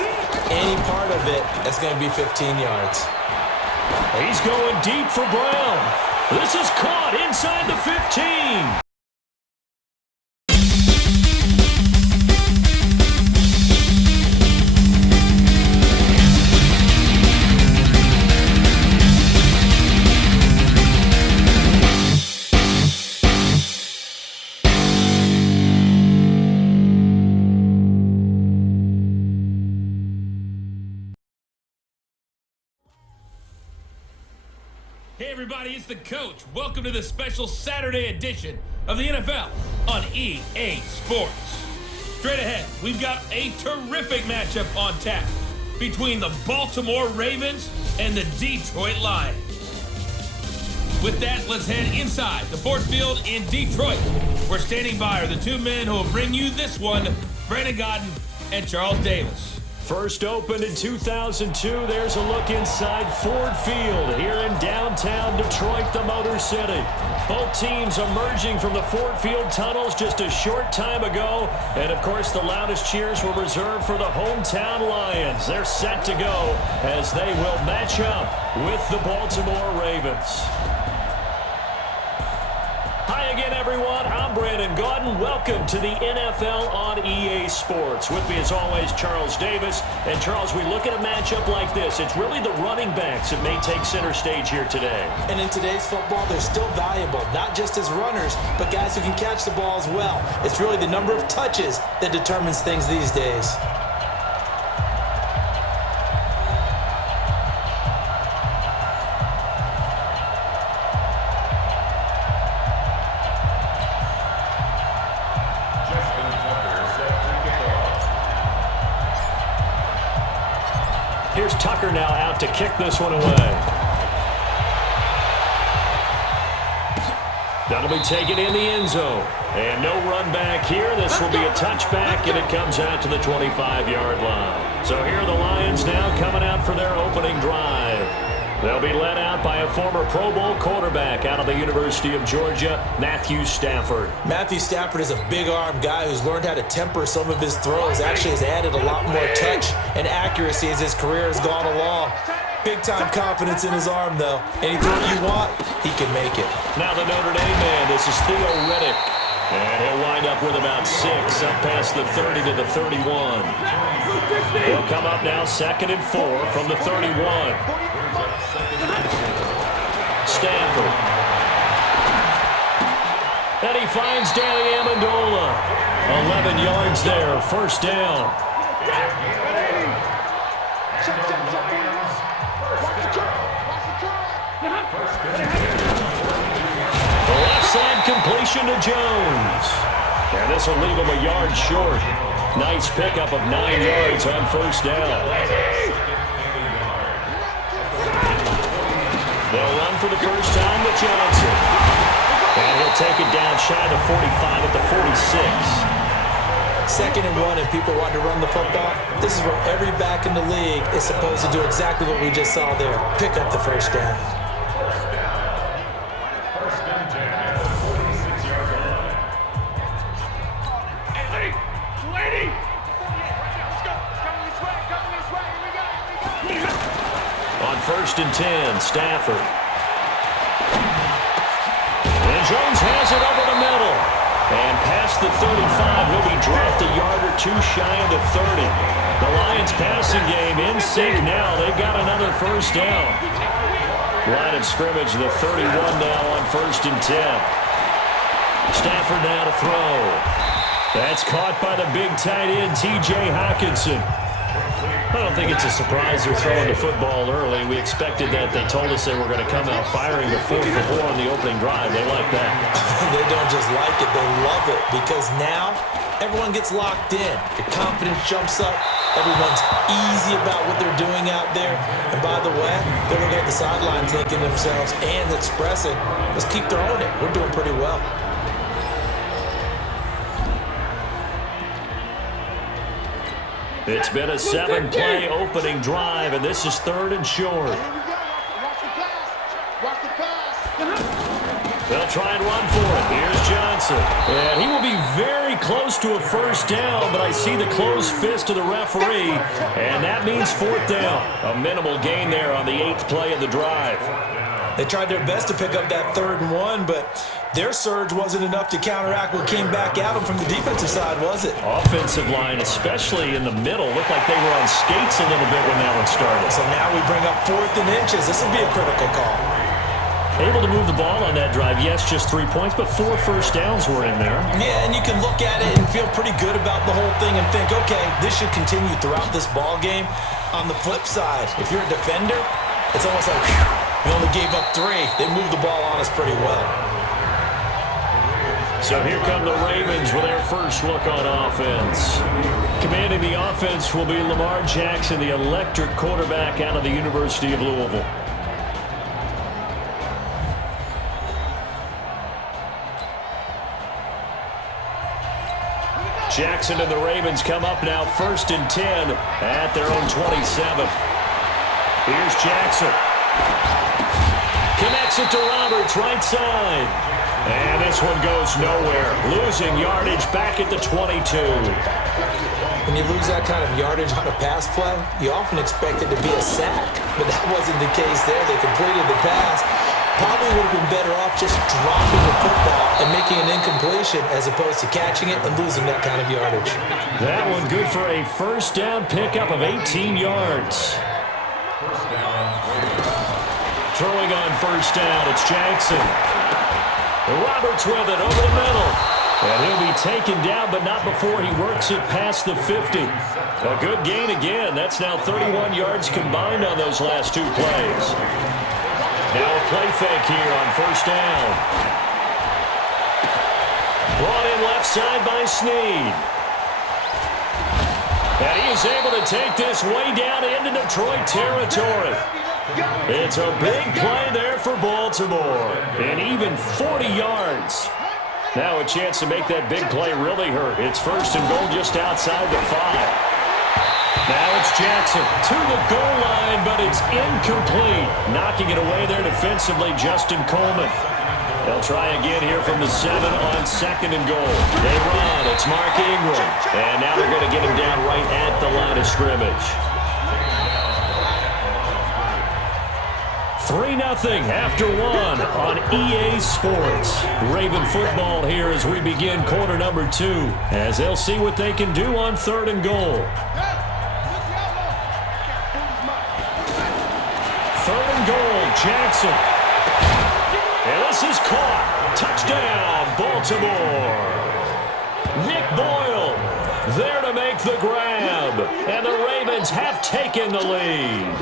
yards. Any part of it, that's going to be 15 yards. He's going deep for Brown. This is caught inside the 15. Hey everybody, it's the coach. Welcome to the special Saturday edition of the NFL on EA Sports. Straight ahead, we've got a terrific matchup on tap between the Baltimore Ravens and the Detroit Lions. With that, let's head inside the Ford Field in Detroit. We're standing by are the two men who will bring you this one, Brandon Godden and Charles Davis. First opened in 2002, there's a look inside Ford Field here in downtown Detroit, the Motor City. Both teams emerging from the Ford Field tunnels just a short time ago. And, of course, the loudest cheers were reserved for the hometown Lions. They're set to go as they will match up with the Baltimore Ravens. Hi again, everyone. I'm Brandon Godden. Welcome to the NFL on EA Sports. With me, as always, Charles Davis. And, Charles, we look at a matchup like this. It's really the running backs that may take center stage here today. And in today's football, they're still valuable, not just as runners, but guys who can catch the ball as well. It's really the number of touches that determines things these days. Here's Tucker now out to kick this one away. That'll be taken in the end zone. And no run back here. This will be a touchback, and it comes out to the 25-yard line. So here are the Lions now coming out for their opening drive. They'll be led out by a former Pro Bowl quarterback out of the University of Georgia, Matthew Stafford. Matthew Stafford is a big-arm guy who's learned how to temper some of his throws. Actually has added a lot more touch and accuracy as his career has gone along. Big-time confidence in his arm, though. Any throw you want, he can make it. Now the Notre Dame man, this is Theo Riddick. And he'll wind up with about 6, up past the 30 to the 31. He'll come up now 2nd and 4 from the 31. Stafford. And he finds Danny Amendola. 11 yards there, first down. The left side completion to Jones. And this will leave him a yard short. Nice pickup of 9 yards on first down. They'll run for the first time with Johnson. And he'll take it down shy of the 45 at the 46. 2nd and 1 and people want to run the football. This is where every back in the league is supposed to do exactly what we just saw there. Pick up the first down. On 1st and 10, Stafford. And Jones has it over the middle. And past the 35, he'll be dropped a yard or two shy of the 30. The Lions passing game in sync now. They've got another first down. Line of scrimmage, the 31 now on 1st and 10. Stafford now to throw. That's caught by the big tight end, T.J. Hockenson. I don't think it's a surprise they're throwing the football early. We expected that. They told us they were going to come out firing the 4 for 4 on the opening drive. They like that. They don't just like it, they love it, because now everyone gets locked in. Your confidence jumps up. Everyone's easy about what they're doing out there. And by the way, they're looking at the sideline thinking to themselves and expressing, let's keep throwing it. We're doing pretty well. It's been a 7-play opening drive, and this is 3rd and short. They'll try and run for it. Here's Johnson. And he will be very close to a first down, but I see the closed fist of the referee, and that means fourth down. A minimal gain there on the 8th play of the drive. They tried their best to pick up that 3rd and 1, but their surge wasn't enough to counteract what came back at them from the defensive side, was it? Offensive line, especially in the middle, looked like they were on skates a little bit when that one started. So now we bring up 4th and inches. This will be a critical call. Able to move the ball on that drive. Yes, just 3 points, but 4 first downs were in there. Yeah, and you can look at it and feel pretty good about the whole thing and think, okay, this should continue throughout this ball game. On the flip side, if you're a defender, it's almost like, we only gave up 3. They moved the ball on us pretty well. So here come the Ravens with their first look on offense. Commanding the offense will be Lamar Jackson, the electric quarterback out of the University of Louisville. Jackson and the Ravens come up now 1st and 10 at their own 27. Here's Jackson. Connects it to Roberts, right side. And this one goes nowhere. Losing yardage back at the 22. When you lose that kind of yardage on a pass play, you often expect it to be a sack. But that wasn't the case there. They completed the pass. Probably would have been better off just dropping the football and making an incompletion as opposed to catching it and losing that kind of yardage. That one good for a first down pickup of 18 yards. Throwing on first down, it's Jackson. Roberts with it over the middle. And he'll be taken down, but not before he works it past the 50. A good gain again. That's now 31 yards combined on those last 2 plays. Now a play fake here on first down. Brought in left side by Snead. And he is able to take this way down into Detroit territory. It's a big play there for Baltimore. And even 40 yards. Now a chance to make that big play really hurt. It's 1st and goal just outside the 5. Now it's Jackson to the goal line, but it's incomplete. Knocking it away there defensively, Justin Coleman. They'll try again here from the 7 on 2nd and goal. They run. It's Mark Ingram. And now they're going to get him down right at the line of scrimmage. 3-0 after 1 on EA Sports. Raven football here as we begin quarter number 2, as they'll see what they can do on 3rd and goal. 3rd and goal, Jackson. And this is caught. Touchdown, Baltimore. Nick Boyle there to make the grab. And the Ravens have taken the lead.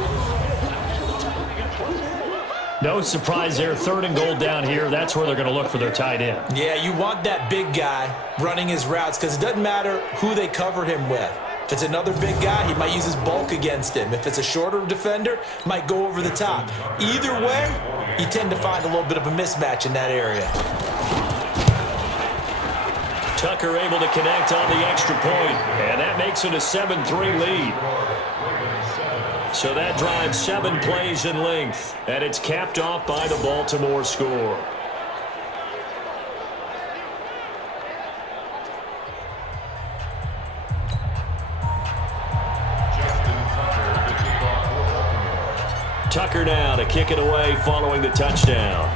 No surprise there. 3rd and goal down here. That's where they're going to look for their tight end. Yeah, you want that big guy running his routes because it doesn't matter who they cover him with. If it's another big guy, he might use his bulk against him. If it's a shorter defender, might go over the top. Either way, you tend to find a little bit of a mismatch in that area. Tucker able to connect on the extra point, and that makes it a 7-3 lead. So that drives 7 plays in length, and it's capped off by the Baltimore score. Tucker now to kick it away following the touchdown.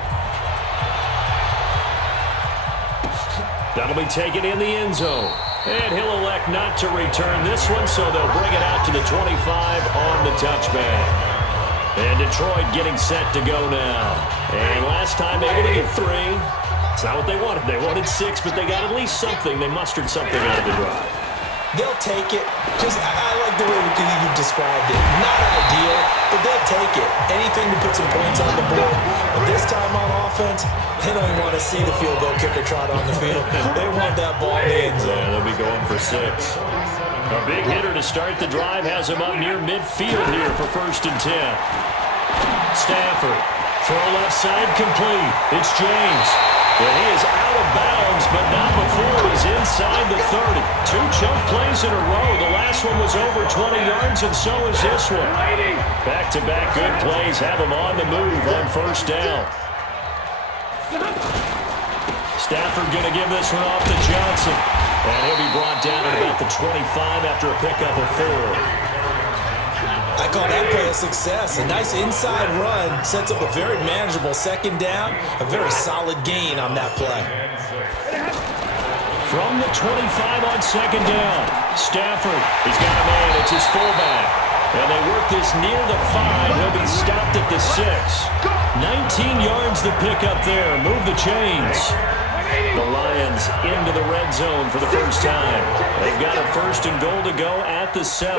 That'll be taken in the end zone. And he'll elect not to return this one, so they'll bring it out to the 25 on the touchback. And Detroit getting set to go now. And last time able to get 3. It's not what they wanted. They wanted 6, but they got at least something. They mustered something out of the drive. They'll take it. I like the way you described it. Not ideal, but they'll take it. Anything to put some points on the board. But this time on offense, they don't even want to see the field goal kicker trot on the field. They want that ball in the end zone. Yeah, they'll be going for 6. A big hitter to start the drive has him up near midfield here for 1st and 10. Stafford, throw left side complete. It's James. And he is out of bounds, but not before he's inside the 30. 2 chunk plays in a row. The last one was over 20 yards, and so is this one. Back-to-back good plays have him on the move on 1st down. Stafford going to give this one off to Johnson. And he'll be brought down at about the 25 after a pickup of 4. I call that play a success. A nice inside run sets up a very manageable second down. A very solid gain on that play. From the 25 on second down, Stafford, he's got a man, it's his fullback. And they work this near the 5. He'll be stopped at the 6. 19 yards to pick up there. Move the chains. The Lions into the red zone for the first time. They've got a 1st and goal to go at the 7.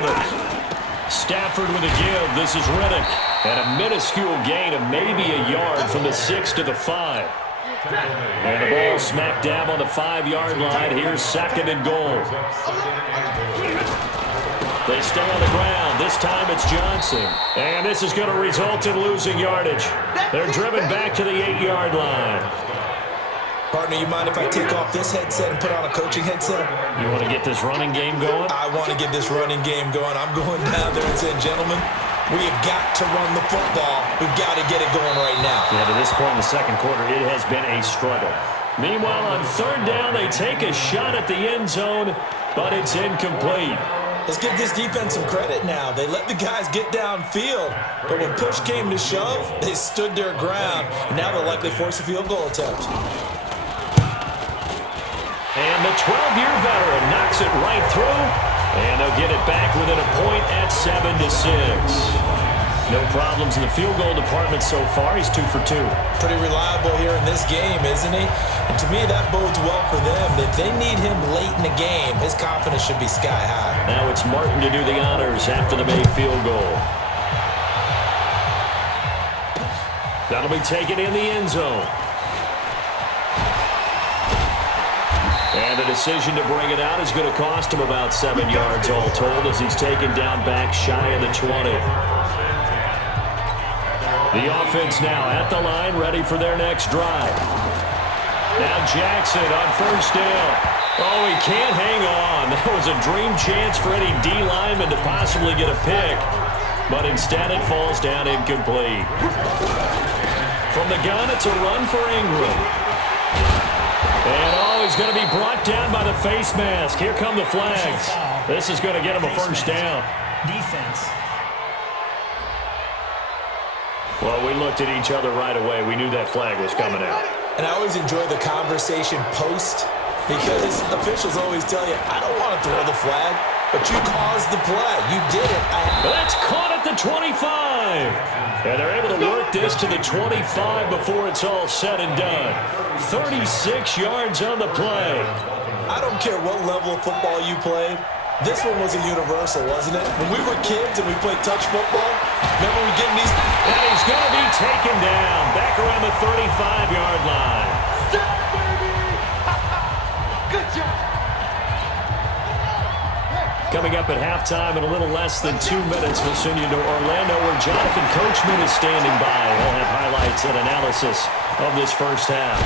Stafford with a give. This is Riddick. And a minuscule gain of maybe a yard from the 6 to the 5. And the ball smack dab on the 5-yard line. Here's 2nd and goal. They stay on the ground. This time it's Johnson. And this is going to result in losing yardage. They're driven back to the 8-yard line. Partner, you mind if I take off this headset and put on a coaching headset? You want to get this running game going? I want to get this running game going. I'm going down there and saying, gentlemen, we have got to run the football. We've got to get it going right now. Yeah, to this point in the second quarter, it has been a struggle. Meanwhile, on 3rd down, they take a shot at the end zone, but it's incomplete. Let's give this defense some credit now. They let the guys get downfield, but when push came to shove, they stood their ground, and now they'll likely force a field goal attempt. And the 12-year veteran knocks it right through, and they'll get it back within a point at 7-6. No problems in the field goal department so far. He's 2 for 2. Pretty reliable here in this game, isn't he? And to me, that bodes well for them. If they need him late in the game, his confidence should be sky high. Now it's Martin to do the honors after the made field goal. That'll be taken in the end zone. And the decision to bring it out is going to cost him about 7 yards all told as he's taken down back shy of the 20. The offense now at the line, ready for their next drive. Now Jackson on 1st down. Oh, he can't hang on. That was a dream chance for any D lineman to possibly get a pick, but instead it falls down incomplete. From the gun, it's a run for Ingram. And he's going to be brought down by the face mask. Here come the flags. This is going to get him a 1st down. Defense. Well, we looked at each other right away. We knew that flag was coming out. And I always enjoy the conversation post because officials always tell you, I don't want to throw the flag, but you caused the play. You did it. That's caught at the 25. And they're able to work this to the 25 before it's all said and done. 36 yards on the play. I don't care what level of football you played. This one was a universal, wasn't it? When we were kids and we played touch football, remember we getting these? And he's going to be taken down back around the 35-yard line. Good job. Coming up at halftime in a little less than 2 minutes, we'll send you to Orlando where Jonathan Coachman is standing by. He'll have highlights and analysis of this first half.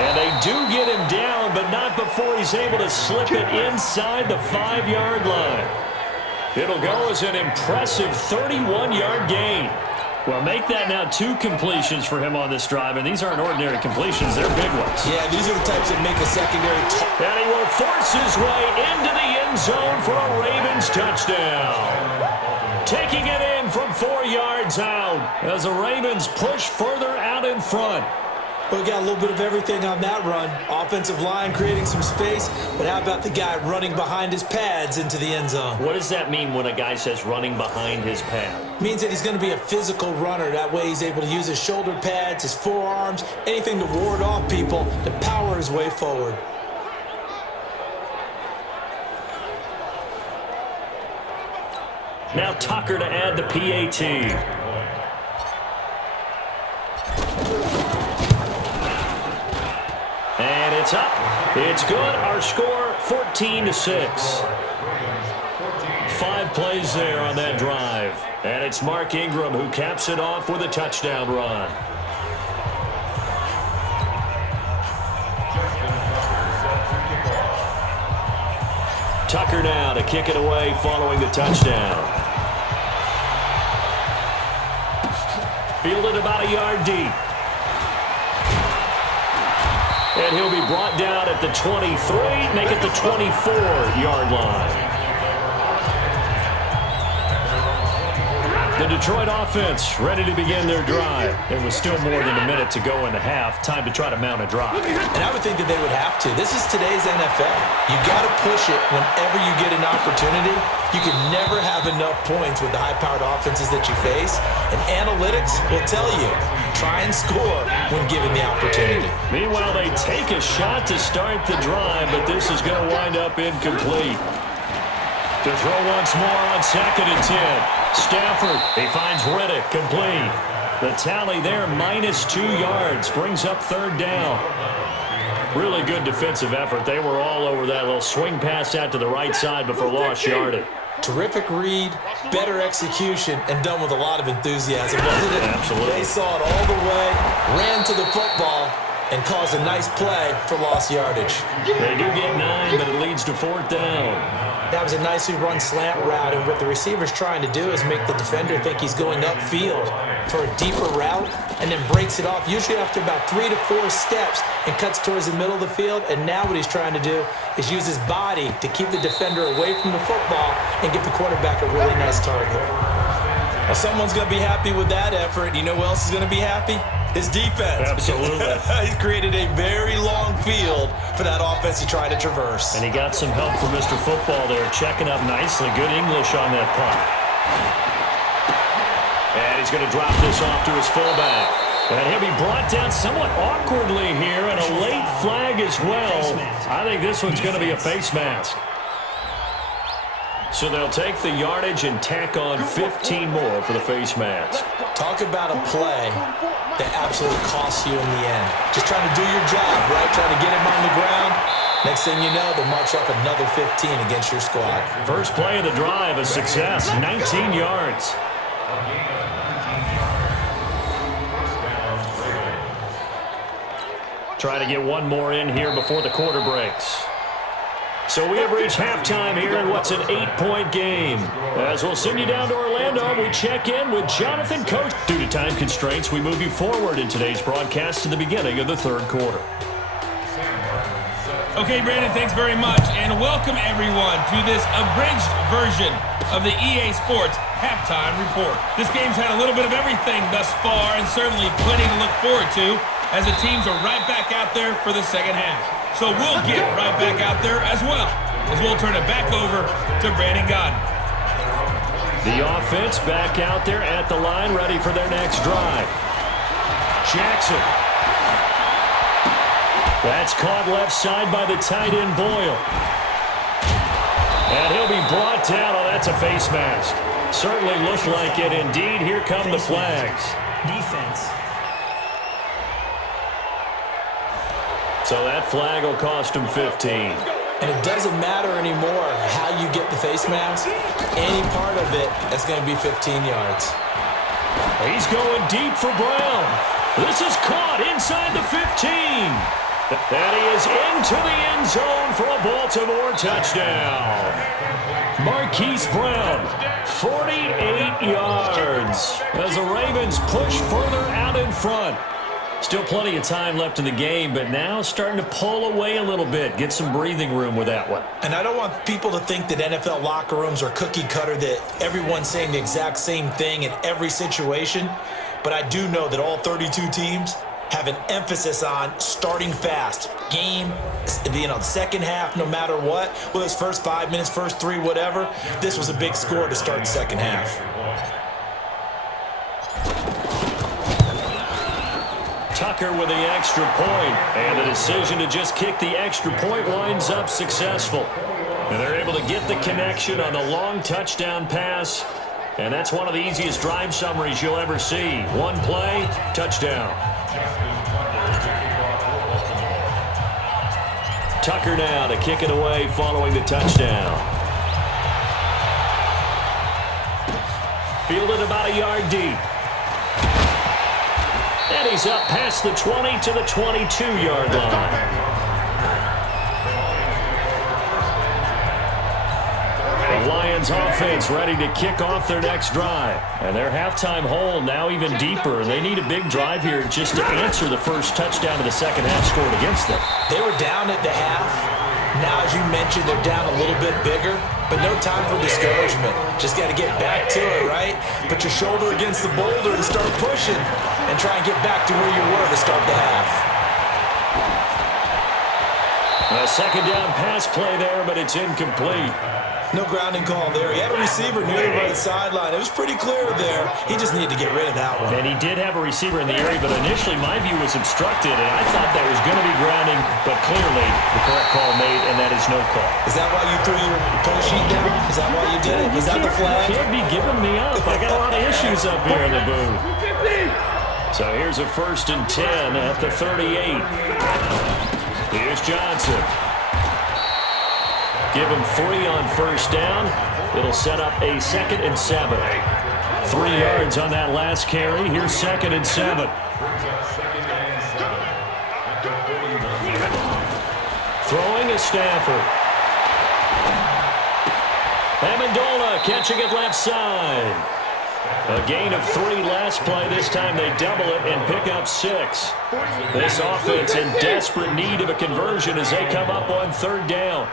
And they do get him down, but not before he's able to slip it inside the 5-yard line. It'll go as an impressive 31-yard gain. Well, make that now 2 completions for him on this drive, and these aren't ordinary completions. They're big ones. Yeah, these are the types that make a secondary. And he will force his way into the end zone for a Ravens touchdown. Taking it in from 4 yards out as the Ravens push further out in front. We got a little bit of everything on that run. Offensive line creating some space, but how about the guy running behind his pads into the end zone? What does that mean when a guy says running behind his pad? Means that he's going to be a physical runner. That way he's able to use his shoulder pads, his forearms, anything to ward off people to power his way forward. Now Tucker to add the PAT. And it's up. It's good. Our score, 14-6. 5 plays there on that drive. And it's Mark Ingram who caps it off with a touchdown run. Tucker now to kick it away following the touchdown. Fielded about a yard deep. And he'll be brought down at the 23, make it the 24-yard line. The Detroit offense ready to begin their drive. There was still more than a minute to go in the half. Time to try to mount a drive. And I would think that they would have to. This is today's NFL. You got to push it whenever you get an opportunity. You can never have enough points with the high-powered offenses that you face. And analytics will tell you, try and score when given the opportunity. Meanwhile, they take a shot to start the drive, but this is going to wind up incomplete. To throw once more on 2nd and 10. Stafford, he finds Riddick, complete. The tally there, -2 yards, brings up 3rd down. Really good defensive effort. They were all over that little swing pass out to the right side before lost yardage. Terrific read, better execution, and done with a lot of enthusiasm, wasn't it? Absolutely. They saw it all the way, ran to the football, and caused a nice play for lost yardage. They do get 9, but it leads to 4th down. That was a nicely run slant route, and what the receiver's trying to do is make the defender think he's going upfield for a deeper route, and then breaks it off, usually after about 3 to 4 steps, and cuts towards the middle of the field. And now what he's trying to do is use his body to keep the defender away from the football and give the quarterback a really nice target. Now, someone's going to be happy with that effort. You know who else is going to be happy? His defense. Absolutely. He created a very long field for that offense to try to traverse. And he got some help from Mr. Football there, checking up nicely. Good English on that punt. And he's going to drop this off to his fullback. And he'll be brought down somewhat awkwardly here, and a late flag as well. I think this one's going to be a face mask. So they'll take the yardage and tack on 15 more for the face mask. Talk about a play that absolutely costs you in the end. Just trying to do your job, right? Trying to get him on the ground. Next thing you know, they'll march up another 15 against your squad. First play of the drive, a success, 19 yards. Try to get one more in here before the quarter breaks. So we have reached halftime here in what's an 8-point game. As we'll send you down to Orlando, we check in with Jonathan Coach. Due to time constraints, we move you forward in today's broadcast to the beginning of the 3rd quarter. Okay, Brandon, thanks very much, and welcome everyone to this abridged version of the EA Sports Halftime Report. This game's had a little bit of everything thus far, and certainly plenty to look forward to, as the teams are right back out there for the second half. So we'll get right back out there as well, as we'll turn it back over to Brandon Godden. The offense back out there at the line, ready for their next drive. Jackson. That's caught left side by the tight end Boyle. And he'll be brought down. Oh, that's a face mask. Certainly looked like it. Indeed, here come the flags. Defense. So that flag will cost him 15. And it doesn't matter anymore how you get the face mask. Any part of it is going to be 15 yards. He's going deep for Brown. This is caught inside the 15. And he is into the end zone for a Baltimore touchdown. Marquise Brown, 48 yards as the Ravens push further out in front. Still plenty of time left in the game, but now starting to pull away a little bit. Get some breathing room with that one. And I don't want people to think that NFL locker rooms are cookie cutter, that everyone's saying the exact same thing in every situation. But I do know that all 32 teams have an emphasis on starting fast. Game, the second half, no matter what. Whether it's first 5 minutes, first 3, whatever. This was a big score to start the second half. Tucker with the extra point, and the decision to just kick the extra point winds up successful. And they're able to get the connection on the long touchdown pass, and that's one of the easiest drive summaries you'll ever see. One play, touchdown. Tucker now to kick it away following the touchdown. Fielded about a yard deep. And he's up past the 20 to the 22-yard line. The Lions offense ready to kick off their next drive. And their halftime hole now even deeper. They need a big drive here just to answer the first touchdown of the second half scored against them. They were down at the half. Now, as you mentioned, they're down a little bit bigger, but no time for discouragement. Just got to get back to it, right? Put your shoulder against the boulder and start pushing and try and get back to where you were to start the half. A second down pass play there, but it's incomplete. No grounding call there. He had a receiver near the right sideline. It was pretty clear there. He just needed to get rid of that one. And he did have a receiver in the area, but initially my view was obstructed, and I thought there was going to be grounding, but clearly the correct call made, and that is no call. Is that why you threw your toe sheet down? Is that why you did it? Was that the flag? You can't be giving me up. I got a lot of issues up here in the booth. So here's a 1st and 10 at the 38. Here's Johnson. Give him 3 on first down. It'll set up a 2nd and 7. 3 yards on that last carry. Here's 2nd and 7. Throwing is Stafford. Amendola catching it left side. A gain of 3 last play. This time they double it and pick up 6. This offense in desperate need of a conversion as they come up on 3rd down.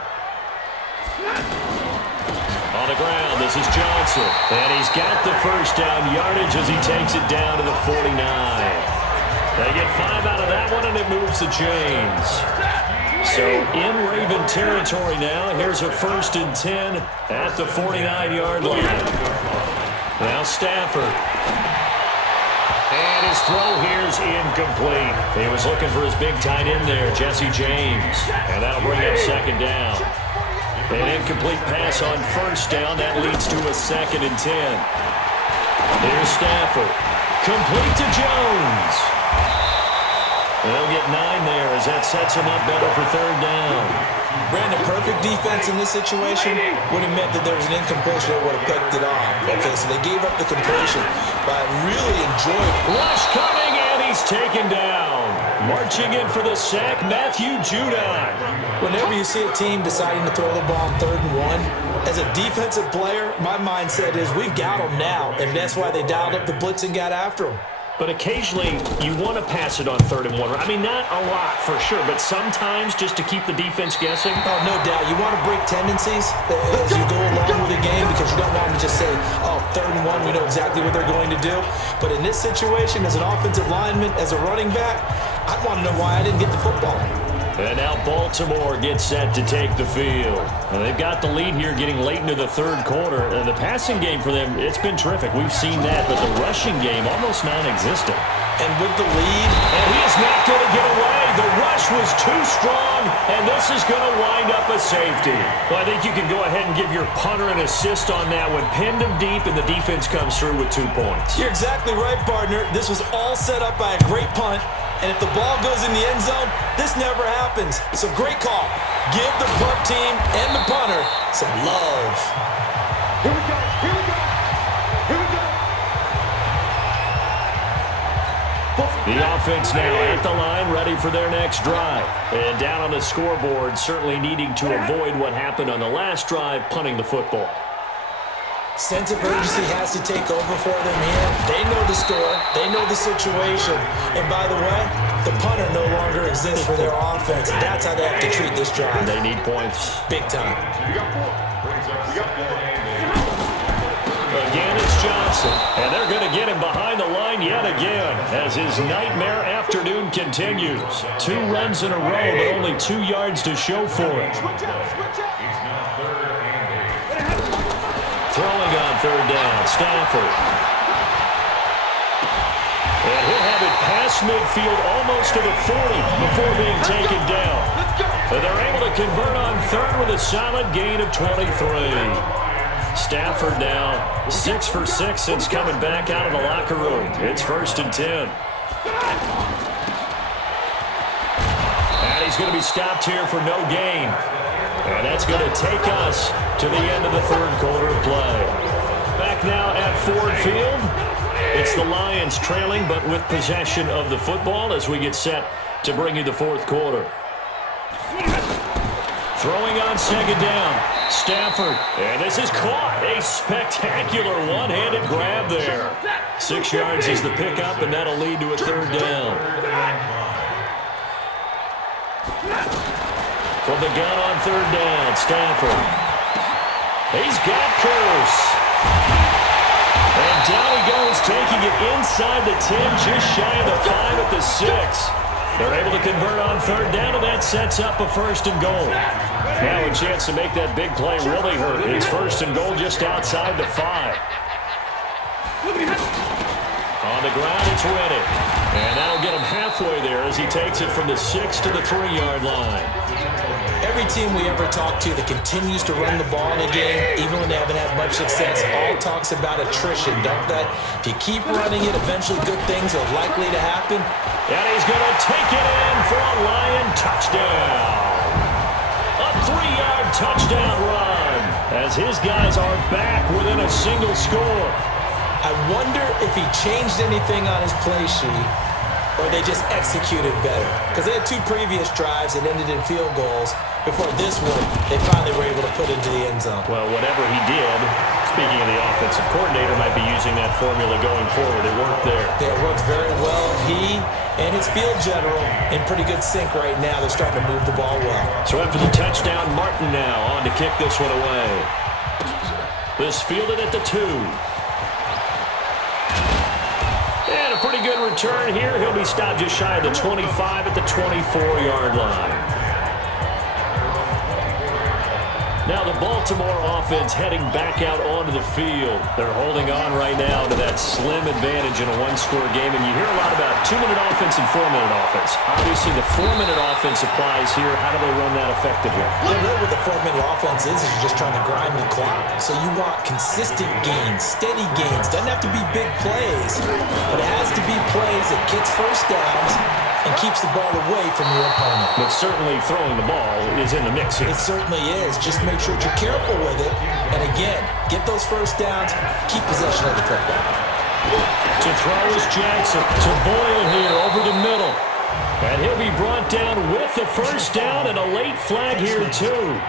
On the ground, this is Johnson. And he's got the first down yardage as he takes it down to the 49. They get 5 out of that one, and it moves the chains. So in Raven territory now. Here's a 1st and 10 at the 49-yard line. Now Stafford. And his throw here's incomplete. He was looking for his big tight end there, Jesse James. And that'll bring up 2nd down. An incomplete pass on first down. That leads to a 2nd and 10. Here's Stafford. Complete to Jones. They'll get 9 there as that sets him up better for 3rd down. Brandon, perfect defense in this situation would have meant that there was an incompletion that would have picked it off. Okay, so they gave up the completion, but I really enjoyed it. Rush coming, and he's taken down. Marching in for the sack, Matthew Judon. Whenever you see a team deciding to throw the ball on 3rd and 1, as a defensive player, my mindset is we've got them now, and that's why they dialed up the blitz and got after them. But occasionally, you want to pass it on 3rd and 1. I mean, not a lot for sure, but sometimes just to keep the defense guessing. Oh, no doubt. You want to break tendencies as you go along with the game because you don't want to just say, oh, 3rd and 1, we know exactly what they're going to do. But in this situation, as an offensive lineman, as a running back, I want to know why I didn't get the football. And now Baltimore gets set to take the field. And they've got the lead here getting late into the 3rd quarter. And the passing game for them, it's been terrific. We've seen that, but the rushing game almost non-existent. And with the lead, and he is not going to get away. The rush was too strong, and this is going to wind up a safety. Well, I think you can go ahead and give your punter an assist on that one. Pinned him deep, and the defense comes through with 2 points. You're exactly right, partner. This was all set up by a great punt. And if the ball goes in the end zone, this never happens. So great call. Give the punt team and the punter some love. Here we go. Here we go. Here we go. The offense now at the line, ready for their next drive. And down on the scoreboard, certainly needing to avoid what happened on the last drive, punting the football. Sense of urgency has to take over for them here. They know the score. They know the situation. And by the way, the punter no longer exists for their offense. That's how they have to treat this drive. They need points. Big time. Again, it's Johnson. And they're going to get him behind the line yet again as his nightmare afternoon continues. 2 runs in a row, but only 2 yards to show for it. Throwing on 3rd down, Stafford. And he'll have it past midfield almost to the 40 before being taken down. And they're able to convert on 3rd with a solid gain of 23. Stafford now 6 for 6 since coming back out of the locker room. It's 1st and 10. And he's going to be stopped here for no gain. And that's going to take us to the end of the 3rd quarter of play. Back now at Ford Field. It's the Lions trailing, but with possession of the football as we get set to bring you the 4th quarter. Throwing on second down. Stafford. And this is caught. A spectacular one-handed grab there. 6 yards is the pickup, and that'll lead to a third down. From the gun on third down, Stafford. He's got Curse. And down he goes, taking it inside the 10, just shy of the 5 at the 6. They're able to convert on third down, and that sets up a first and goal. Now a chance to make that big play really hurt. It's first and goal just outside the 5. On the ground, it's Reddick. And that'll get him halfway there as he takes it from the 6 to the 3-yard line. Every team we ever talk to that continues to run the ball in a game, even when they haven't had much success, all talks about attrition, don't they? If you keep running it, eventually good things are likely to happen. And he's going to take it in for a Lion touchdown. A 3-yard touchdown run as his guys are back within a single score. I wonder if he changed anything on his play sheet or they just executed better. Because they had 2 previous drives that ended in field goals. Before this one, they finally were able to put into the end zone. Well, whatever he did, speaking of the offensive coordinator, might be using that formula going forward. It worked there. Yeah, it worked very well. He and his field general in pretty good sync right now. They're starting to move the ball well. So after the touchdown, Martin now on to kick this one away. This fielded at the 2. And a pretty good return here. He'll be stopped just shy of the 25 at the 24-yard line. Now the Baltimore offense heading back out onto the field. They're holding on right now to that slim advantage in a one-score game. And you hear a lot about 2-minute offense and 4-minute offense. Obviously, the 4-minute offense applies here. How do they run that effectively? Yeah, really what the 4-minute offense is you're just trying to grind the clock. So you want consistent gains, steady gains. Doesn't have to be big plays, but it has to be plays that gets first downs and keeps the ball away from your opponent. But certainly throwing the ball is in the mix here. It certainly is. Just make sure you're careful with it. And again, get those first downs, keep possession of the football. To throw is Jackson. To Boyle here over the middle. And he'll be brought down with the first down and a late flag here too.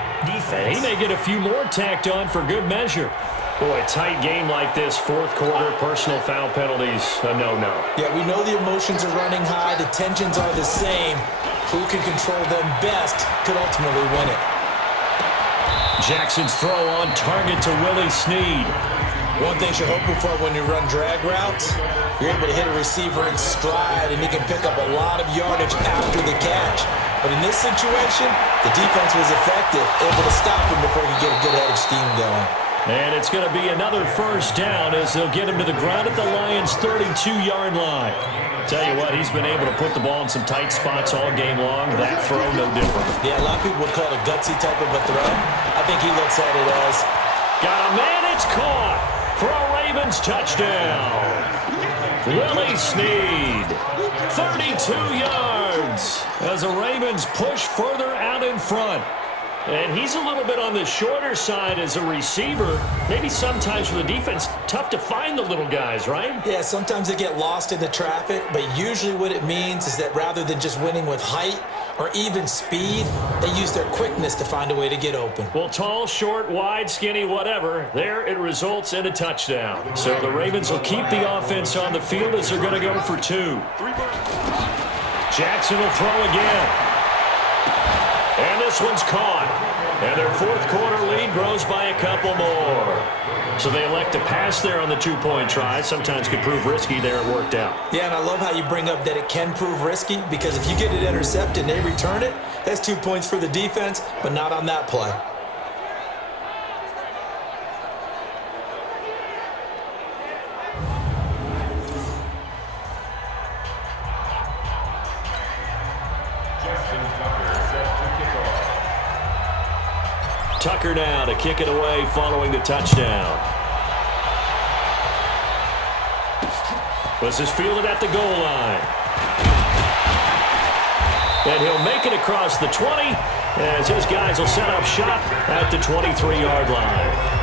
And he may get a few more tacked on for good measure. Boy, a tight game like this, fourth quarter, personal foul penalties, a no-no. Yeah, we know the emotions are running high. The tensions are the same. Who can control them best could ultimately win it. Jackson's throw on target to Willie Snead. One thing you're hoping for when you run drag routes, you're able to hit a receiver in stride, and he can pick up a lot of yardage after the catch. But in this situation, the defense was effective, able to stop him before he could get a good head of steam going. And it's going to be another first down as they'll get him to the ground at the Lions' 32-yard line. Tell you what, he's been able to put the ball in some tight spots all game long. That throw, no different. Yeah, a lot of people would call it a gutsy type of a throw. I think he looks at it as... Got a man, it's caught for a Ravens touchdown. Willie Snead, 32 yards as the Ravens push further out in front. And he's a little bit on the shorter side as a receiver. Maybe sometimes for the defense, tough to find the little guys, right? Yeah, sometimes they get lost in the traffic, but usually what it means is that rather than just winning with height or even speed, they use their quickness to find a way to get open. Well, tall, short, wide, skinny, whatever, there it results in a touchdown. So the Ravens will keep the offense on the field as they're going to go for 2. Jackson will throw again. And this one's caught. And their fourth quarter lead grows by a couple more. So they elect to pass there on the 2-point try. Sometimes could prove risky. There it worked out. Yeah, and I love how you bring up that it can prove risky, because if you get it intercepted and they return it, that's 2 points for the defense, but not on that play. Tucker now to kick it away following the touchdown. This is fielded at the goal line. And he'll make it across the 20 as his guys will set up shop at the 23-yard line.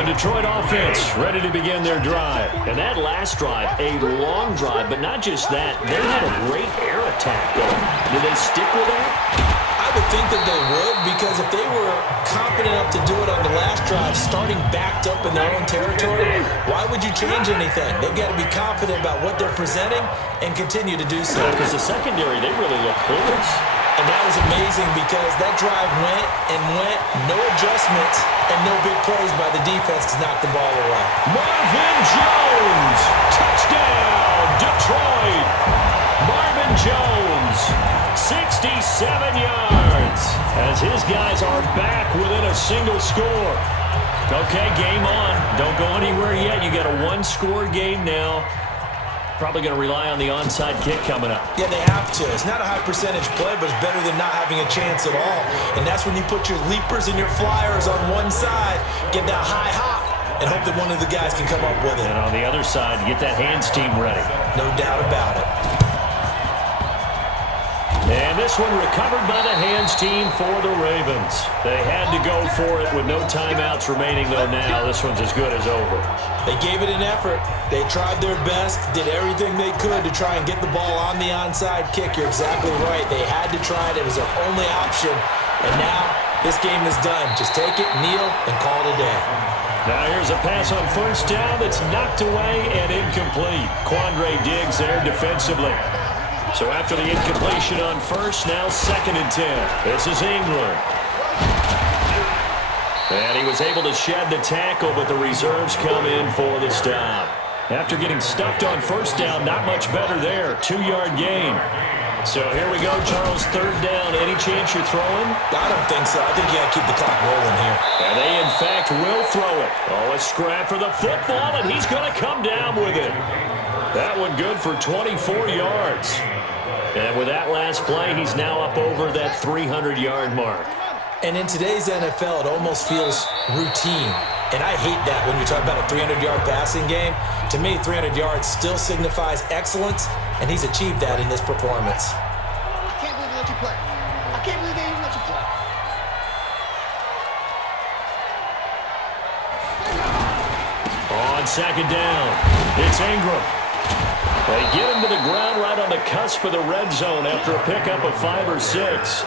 The Detroit offense ready to begin their drive. And that last drive, a long drive, but not just that. They had a great air attack going. Did they stick with that? I would think that they would, because if they were confident enough to do it on the last drive, starting backed up in their own territory, why would you change anything? They've got to be confident about what they're presenting and continue to do so. Because the secondary, they really look clueless. And that was amazing because that drive went and went, no adjustments and no big plays by the defense to knock the ball away. Marvin Jones, touchdown, Detroit. Marvin Jones, 67 yards, as his guys are back within a single score. Okay, game on. Don't go anywhere yet. You got a one-score game now. Probably going to rely on the onside kick coming up. Yeah, they have to. It's not a high percentage play, but it's better than not having a chance at all. And that's when you put your leapers and your flyers on one side, get that high hop, and hope that one of the guys can come up with it. And on the other side, get that hands team ready. No doubt about it. And this one recovered by the hands team for the Ravens. They had to go for it with no timeouts remaining, though now this one's as good as over. They gave it an effort. They tried their best, did everything they could to try and get the ball on the onside kick. You're exactly right. They had to try it. It was their only option. And now this game is done. Just take it, kneel, and call it a day. Now here's a pass on first down that's knocked away and incomplete. Quandre Diggs there defensively. So after the incompletion on first, now 2nd and 10. This is England. And he was able to shed the tackle, but the reserves come in for the stop. After getting stuffed on first down, not much better there. 2-yard gain. So here we go, Charles, 3rd down. Any chance you're throwing? I don't think so. I think you got to keep the clock rolling here. And they, in fact, will throw it. Oh, a scrap for the football, and he's going to come down with it. That one good for 24 yards. And with that last play, he's now up over that 300-yard mark. And in today's NFL, it almost feels routine. And I hate that when you talk about a 300-yard passing game. To me, 300 yards still signifies excellence, and he's achieved that in this performance. I can't believe they let you play. I can't believe they even let you play. On 2nd down, it's Ingram. They get him to the ground right on the cusp of the red zone after a pickup of 5 or 6.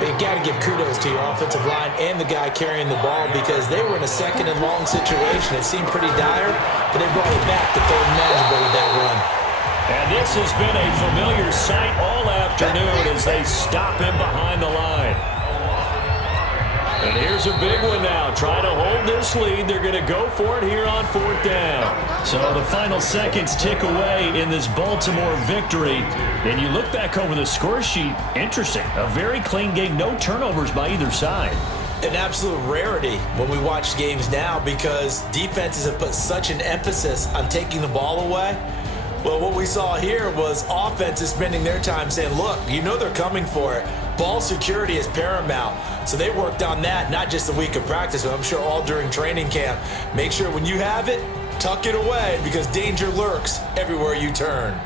You got to give kudos to your offensive line and the guy carrying the ball, because they were in a 2nd and long situation. It seemed pretty dire, but they brought it back to 3rd and manageable with that run. And this has been a familiar sight all afternoon as they stop him behind the line. And here's a big one now. Trying to hold this lead. They're going to go for it here on 4th down. So the final seconds tick away in this Baltimore victory. And you look back over the score sheet. Interesting. A very clean game. No turnovers by either side. An absolute rarity when we watch games now, because defenses have put such an emphasis on taking the ball away. Well, what we saw here was offenses spending their time saying, look, you know they're coming for it. Ball security is paramount. So they worked on that, not just a week of practice, but I'm sure all during training camp. Make sure when you have it, tuck it away, because danger lurks everywhere you turn.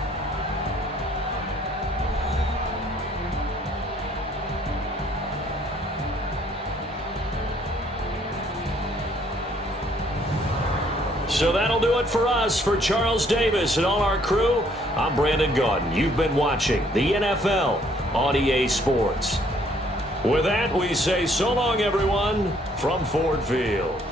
So that'll do it for us. For Charles Davis and all our crew, I'm Brandon Gaudin. You've been watching the NFL on EA Sports. With that, we say so long, everyone, from Ford Field.